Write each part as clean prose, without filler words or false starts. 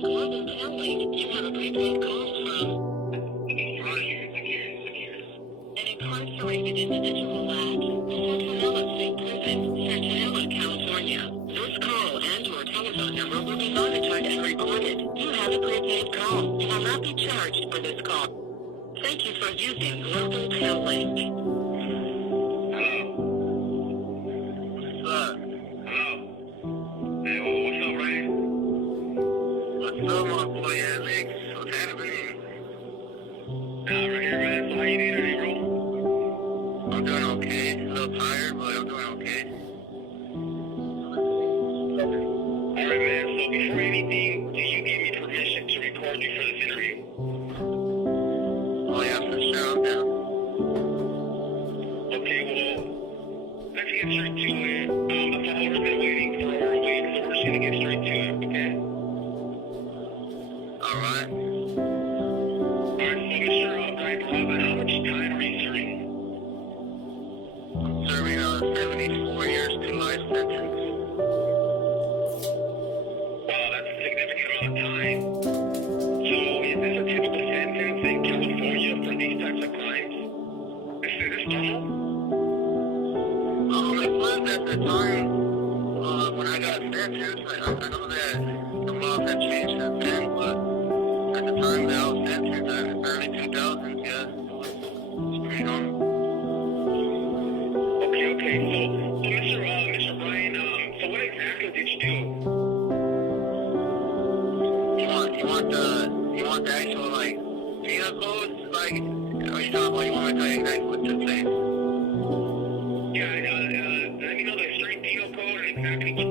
Global Telling, you have a prepaid call from an incarcerated individual at Centinela State Prison, Centinela, California. This call and your telephone number will be monitored and recorded. You have a prepaid call. You will not be charged for this call. Thank you for using Global Telling. Hello. What's up? Hello. Hey, what's up, Bryant? What's up, my boy Alex? What's happening? Right here, man. So how you doing today, bro? I'm doing okay. A little tired, but I'm doing okay. Alright, man. So before anything, do you give me permission to record you for this interview? Oh, yeah, for sure. I'm down. Okay, well, let's get straight to it. That's all we've been waiting for. We're waiting, so we're just going to get straight to it, okay? Alright. Alright, so Mr. Bryant, how much time are you serving? I'm serving 74 years to life sentence. Wow, that's a significant amount of time. So, is this a typical sentence in California for these types of crimes? Is this normal? It was at the time when I got sentenced. I know that the laws have changed since then, but at the time that I was sentenced, in the early 2000s, yeah, it was pretty normal. Okay. So Mr. Bryant, so what exactly did you do? You want the actual, like, penal codes? Like, are you talking about, you want me to tell you exactly what took place? Yeah, let me know the straight penal code and exactly what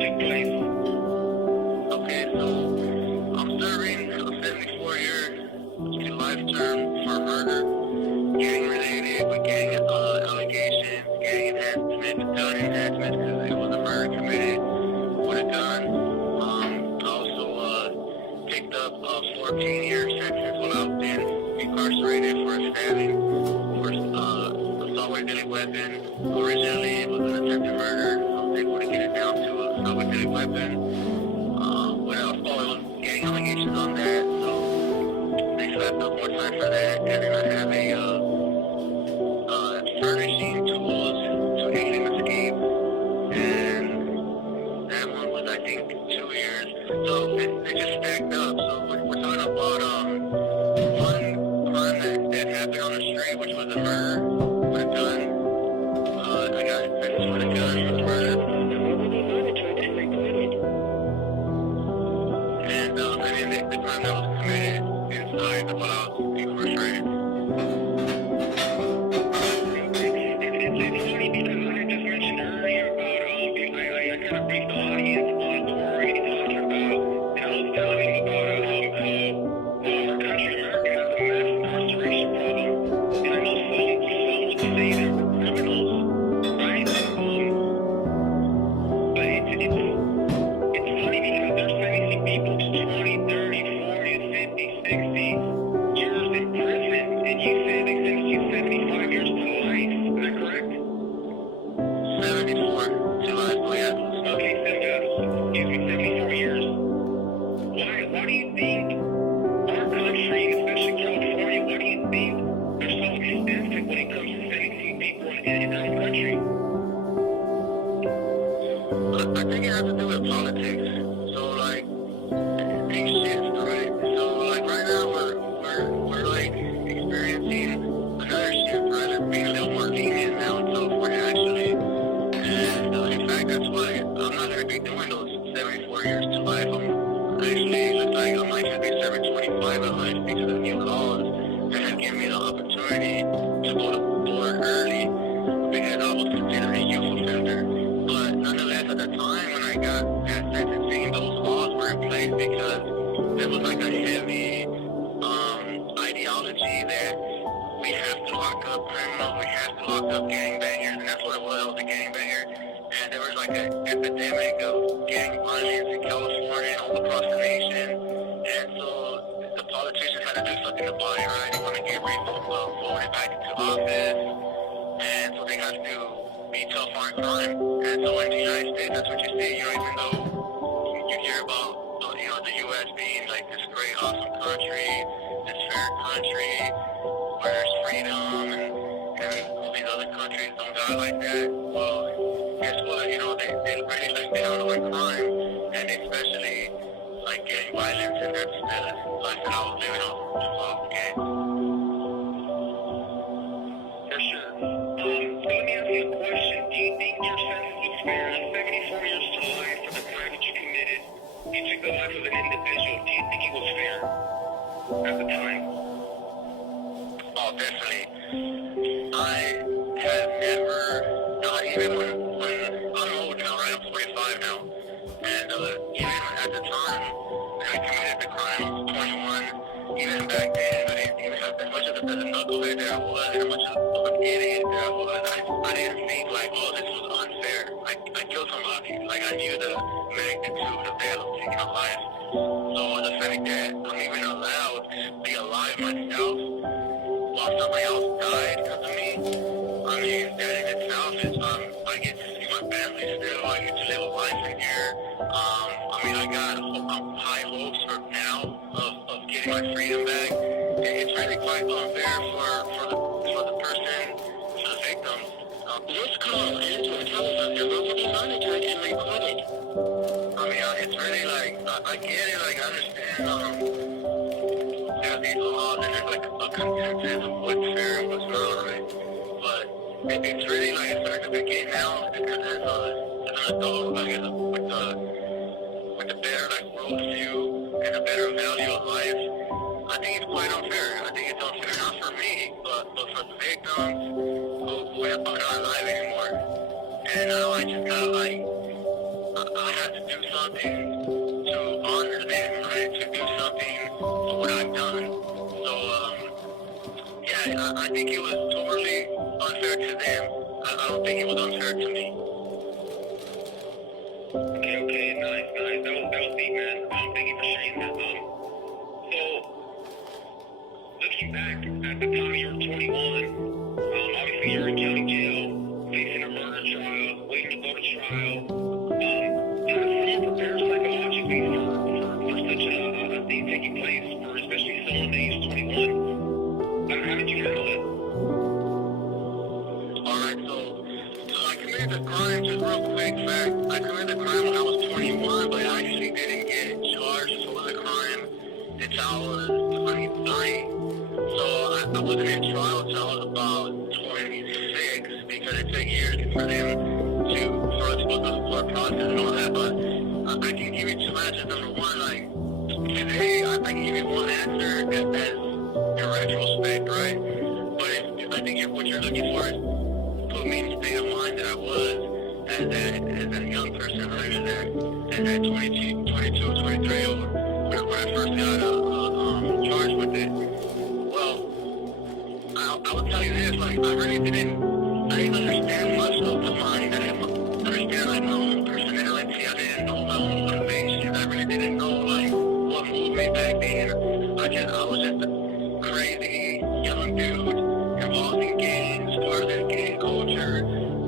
took place. Okay, so I'm serving a 74-year to life term for murder, gang-related, with gang allegations, gang enhancement, gun enhancement, because it was a murder committed with a gun. I also picked up a 14-year sentence while I've been incarcerated for a stabbing, for assault with a deadly weapon. Originally, it was an attempted murder. I was able to get it down to an assault with a deadly weapon. What else? Oh, it was gang allegations on that, so they slapped up more time for that. And then I have a furnishing tools to aid in escape, and that one was, I think, 2 years. So they just stacked up. So we're talking about one crime that happened on the street, which was a murder with a gun. I got sentenced with a gun for the murder. And then the crime that was committed inside while I was incarcerated. It's funny because I just mentioned earlier about, I kind of briefed the audience on what we're already talking about, and I was telling him about how our country, America, has a mass incarceration problem, and I know some would say that we're criminals, right? But it's funny because they're sentencing people to 20, 30, 40, 50, 60 years in prison, and you say they sentence you 75 years to life. Is that correct? 74 to life, oh yeah. Okay, excuse me, 74 years. Why do you think our country, especially California, why do you think they're so extensive when it comes to sentencing people in our own country? I think it has to do with politics. So, like, things shift, right? So, like, right now we're like experiencing another shift, right? It's being a little more lenient now in California, actually. And in fact, that's why I'm not going to be doing those 74 years to life. It looks like I might just be serving 25 at life because of new laws that have given me the opportunity to go to board early because I was considered a youth offender. But nonetheless, at the time when I got that sentencing, those laws were in place because there was like a heavy ideology that we have to lock up criminals, we have to lock up gangbangers, and that's what it was a gangbanger. And there was like an epidemic of gang violence in California and all across the nation. And so the politicians had to do something about it, right? They want to get voted back into office. And so they have to be tough on crime. And so in the United States, that's what you see. Even though you hear about, the U.S. being like this great, awesome country, this fair country where there's freedom and all these other countries don't got like that. Well, guess what? You know, they really like down on crime, and especially like gang violence, and that's the life that I was living off of gangs. For sure. So let me ask you a question. Do you think your sentence was fair? 74 years to life for the crime that you committed. You took the life of an individual. Do you think it was fair at the time? Oh, definitely. I have never, not even when I'm old now, right? I'm 45 now. And even at the time when I committed the crime, I was 21. Even back then, I didn't even have as much of a knucklehead that I was, and as much of an idiot that I was. I didn't think like, oh, this was unfair. I killed somebody. Like, I knew the magnitude of that of taking a life. So the fact that I'm even allowed to be alive myself while somebody else died because of me, I mean, that in itself is, I get to see my family still. I get to live a life in here. I mean, I got high hopes for now of getting my freedom back. It's really quite unfair for the person, for the victims. This call and your telephone number will be monitored and recorded. I mean, it's really like, I get it, like, I understand, there's these laws and there's like a consensus of what's fair and what's not, right? But it's really like, it's starting to begin now, because as an adult, like, with the better, like, worldview and a better value of life, I think it's quite unfair. I think it's unfair not for me, but for the victims who are not alive anymore. And now I just gotta, like, I have to do something to honor them, right? To do something for what I've done. So, yeah, I think it was totally unfair to them. I don't think it was unfair to me. Okay, nice. That was deep, man. Thank you for sharing that. So, looking back at the time you were 21, obviously you're in county jail, facing a murder trial, waiting to go to trial. How does someone prepare psychologically for such a thing taking place, for especially someone that is 21? How did you handle it? Alright, so I committed the crime, just real quick fact. I committed the crime when I was 21, but I actually didn't get charged for the crime until I was 23. So I wasn't in trial until I was about 26, because it took years for us to go through the court process and all that. But I can give you two answers. Number one, like, today I can give you one answer as in retrospect, right? But I think what you're looking for is put me in the state of mind that I was as a young person, right? As that 22, 23, or when I first got charged with it. Well, I will tell you this, like, I didn't understand much of the mind. I didn't understand, like, my own personality. I didn't know my own motivations. I really didn't know, like, what moved me back then. I was just a crazy young dude involved in gangs, part of this gang culture.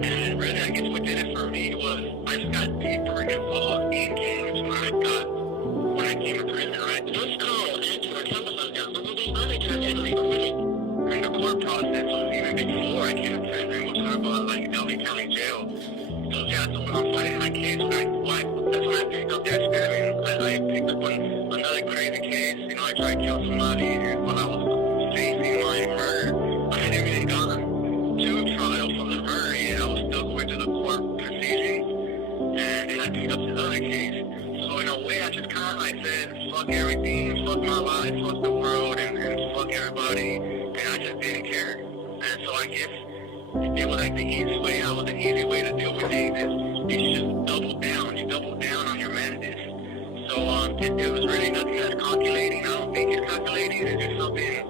And really, I guess what did it for me was I just got deeper involved in gangs when I came to prison, right? This call and your telephone number will be monitored and recorded. In the court process, so even before I came to prison, we're talking about like LA County Jail. So yeah, so when I'm fighting my case, that's when I picked up that stabbing. I picked up another crazy case. You know, I tried to kill somebody while I was facing my murder. I hadn't even gotten to trial for the murder yet. I was still going to the court proceedings, and then I picked up this other case. So in a way, I just kind of like said, fuck everything, fuck my life, fuck the world, and fuck everybody. And I just didn't care. And so I guess it was like the easy way. That was the easy way to deal with things. You just double down. You double down on your madness. So it was really nothing that's calculating. I don't think it's calculating. It's just something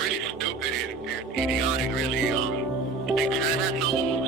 really stupid and idiotic, really. And I had no